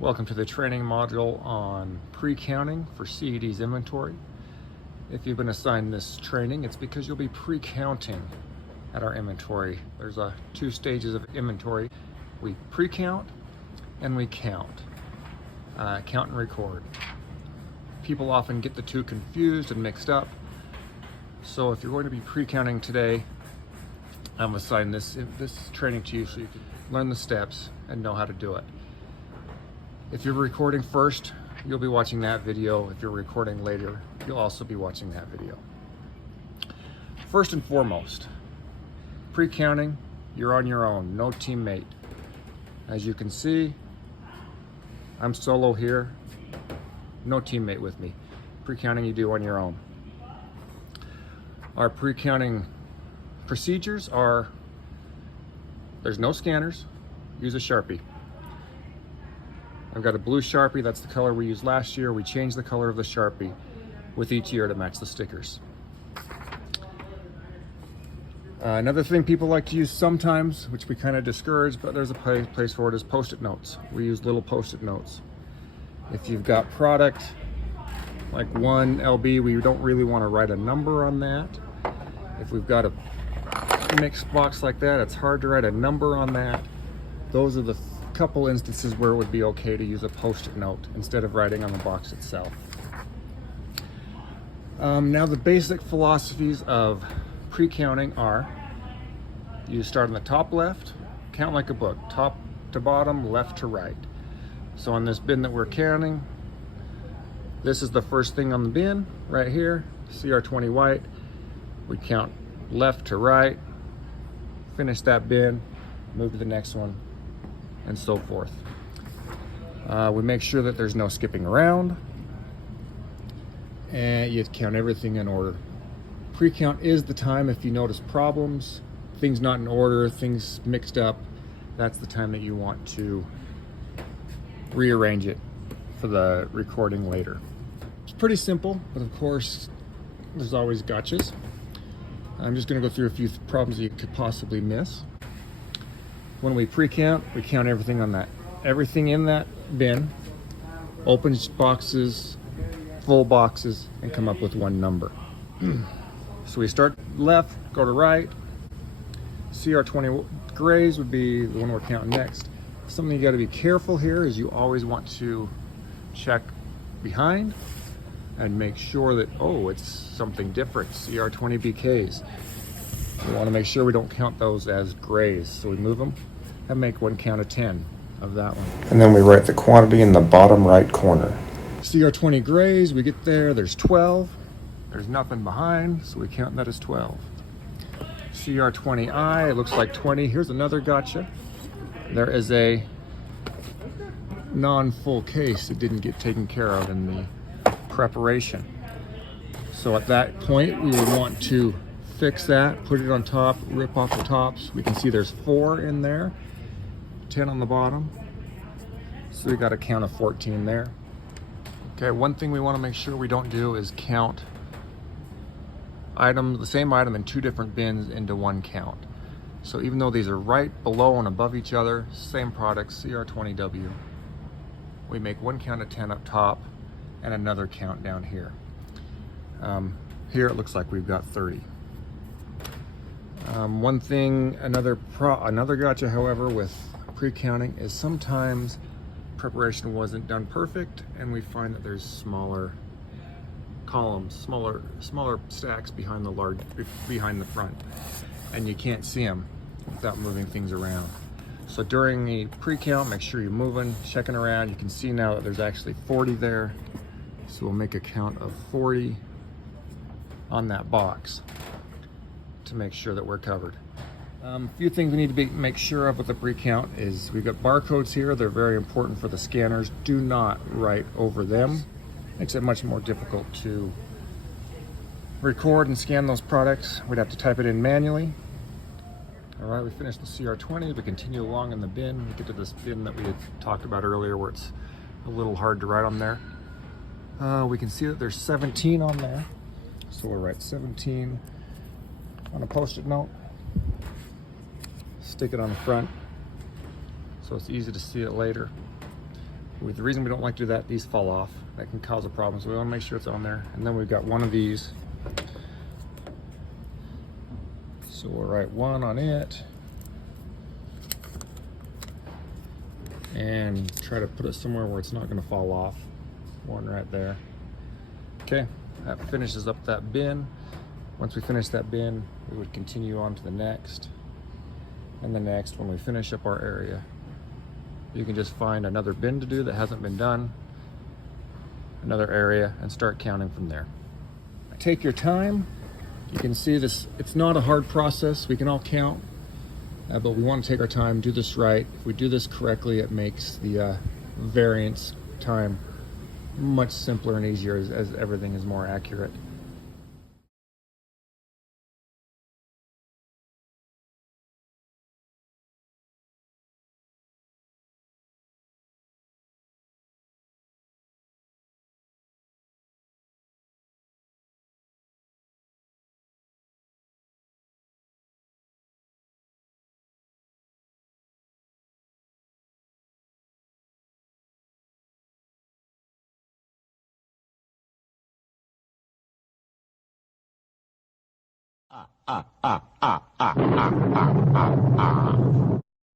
Welcome to the training module on pre-counting for CED's inventory. If you've been assigned this training, it's because you'll be pre-counting at our inventory. There's two stages of inventory. We pre-count and we count. Count and record. People often get the two confused and mixed up. So if you're going to be pre-counting today, I'm assigning this training to you so you can learn the steps and know how to do it. If you're recording first, you'll be watching that video. If you're recording later, you'll also be watching that video. First and foremost, pre-counting, you're on your own, no teammate. As you can see, I'm solo here, no teammate with me. Pre-counting you do on your own. Our pre-counting procedures are, there's no scanners, use a Sharpie. I've got a blue Sharpie, that's the color we used last year. We changed the color of the Sharpie with each year to match the stickers. Another thing people like to use sometimes, which we kind of discourage, but there's a place for it, is Post-it notes. We use little Post-it notes. If you've got product like 1 LB, we don't really want to write a number on that. If we've got a mixed box like that, it's hard to write a number on that. Those are the couple instances where it would be okay to use a Post-it note instead of writing on the box itself. Now the basic philosophies of pre-counting are, you start on the top left, count like a book, top to bottom, left to right. So on this bin that we're counting, this is the first thing on the bin right here, CR20 white. We count left to right, finish that bin, move to the next one, and so forth. We make sure that there's no skipping around, and you count everything in order. Pre-count is the time if you notice problems, things not in order, things mixed up, that's the time that you want to rearrange it for the recording later. It's pretty simple, but of course, there's always gotchas. I'm just gonna go through a few problems that you could possibly miss. When we pre-count, we count everything in that bin, open boxes, full boxes, and come up with one number. So we start left, go to right. CR20 grays would be the one we're counting next. Something you gotta be careful here is you always want to check behind and make sure that, oh, it's something different, CR20 BKs. We wanna make sure we don't count those as grays. So we move them and make one count of 10 of that one. And then we write the quantity in the bottom right corner. CR20 grays, we get there's 12. There's nothing behind, so we count that as 12. CR20I, it looks like 20. Here's another gotcha. There is a non-full case that didn't get taken care of in the preparation. So at that point, we would want to fix that, put it on top, rip off the tops. We can see there's 4 in there, 10 on the bottom. So we got a count of 14 there. Okay, one thing we want to make sure we don't do is count the same item in 2 different bins into one count. So even though these are right below and above each other, same product, CR20W, we make one count of 10 up top and another count down here. Here it looks like we've got 30. One thing, another gotcha, however, with pre-counting is sometimes preparation wasn't done perfect, and we find that there's smaller columns, smaller stacks behind the front, and you can't see them without moving things around. So during the pre-count, make sure you're moving, checking around. You can see now that there's actually 40 there, so we'll make a count of 40 on that box to make sure that we're covered. A few things we need to make sure of with the pre-count is we've got barcodes here. They're very important for the scanners. Do not write over them. Makes it much more difficult to record and scan those products. We'd have to type it in manually. All right, we finished the CR20. We continue along in the bin. We get to this bin that we had talked about earlier where it's a little hard to write on there. We can see that there's 17 on there. So we'll write 17 on a Post-it note. Stick it on the front so it's easy to see it later. The reason we don't like to do that, these fall off. That can cause a problem, so we want to make sure it's on there. And then we've got one of these. So we'll write 1 on it. And try to put it somewhere where it's not going to fall off. 1 right there. Okay, that finishes up that bin. Once we finish that bin, we would continue on to the next and the next. When we finish up our area, you can just find another bin to do that hasn't been done, another area, and start counting from there. Take your time. You can see this, it's not a hard process. We can all count, but we want to take our time, do this right. If we do this correctly, it makes the variance time much simpler and easier as everything is more accurate.